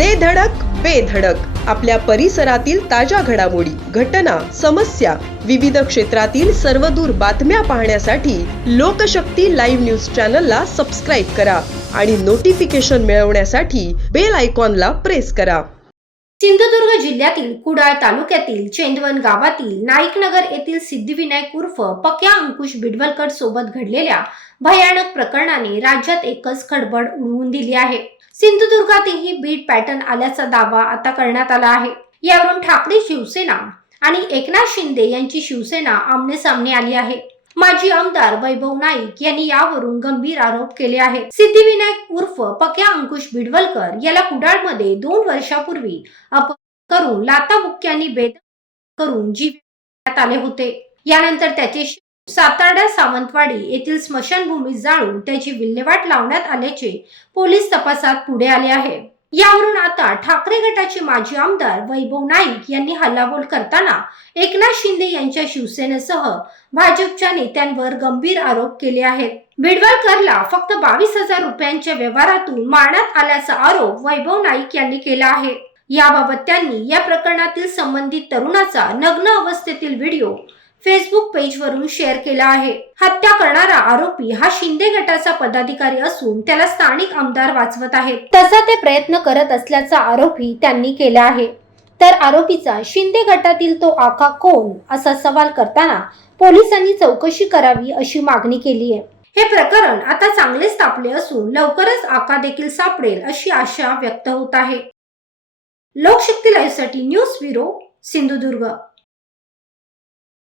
दे धडक बेधडक आपल्या परिसरातील ताज्या घडामोडी घटना समस्या विविध क्षेत्रातील सर्वदूर बातम्या पाहण्यासाठी लोकशक्ती लाईव्ह न्यूज चॅनलला सबस्क्राईब करा आणि नोटिफिकेशन मिळवण्यासाठी बेल आयकॉनला प्रेस करा. सिंधुदुर्ग जिल्ह्यातील कुडाळ तालुक्यातील चेंदवन गावातील नाईकनगर येथील सिद्धिविनायक उर्फ पक्या अंकुश बिडवलकर सोबत घडलेल्या भयानक प्रकरणाने राज्यात एकच खडबड उडवून दिली आहे. सिंधुदुर्गातही बीट पॅटर्न आल्याचा दावा आता करण्यात आला आहे. यावरून ठाकरे शिवसेना आणि एकनाथ शिंदे यांची शिवसेना आमने सामने आली आहे. माजी आमदार वैभव नाईक यांनी यावरून गंभीर आरोप केले आहेत. सिद्धिविनायक उर्फ पक्या अंकुश बिडवलकर याला कुडाळमध्ये दोन वर्षापूर्वी अप करून लाताबुक्क्यांनी बेद करून जीव आले होते. यानंतर त्याचे सातार्डा सावंतवाडी येथील स्मशानभूमीत जाळून त्याची विल्हेवाट लावण्यात आल्याचे पोलीस तपासात पुढे आले आहे. यावरून आता ठाकरे गटाचे माजी आमदार वैभव नाईक यांनी हल्लाबोल करताना एकनाथ शिंदे यांच्या शिवसेनेसह भाजपच्या नेत्यांवर गंभीर आरोप केले आहेत. बिडवलकरला फक्त बावीस हजार रुपयांच्या व्यवहारातून मारण्यात आल्याचा आरोप वैभव नाईक यांनी केला आहे. याबाबत त्यांनी या प्रकरणातील संबंधित तरुणाचा नग्न अवस्थेतील व्हिडिओ फेसबुक पेजवरून शेअर केला आहे. हत्या करणारा आरोपी हा शिंदे गटाचा पदाधिकारी असून त्याला स्थानिक आमदार वाचवत आहेत. तसा ते प्रयत्न करत असल्याचा आरोपी त्यांनी केला आहे. तर आरोपीचा शिंदे गटातील तो आका कोण असा सवाल करताना पोलिसांनी चौकशी करावी अशी मागणी केली आहे. हे प्रकरण आता चांगलेच तापले असून लवकरच आका देखील सापडेल अशी आशा व्यक्त होत आहे. लोकशक्ती लाईव्हसाठी न्यूज ब्युरो सिंधुदुर्ग.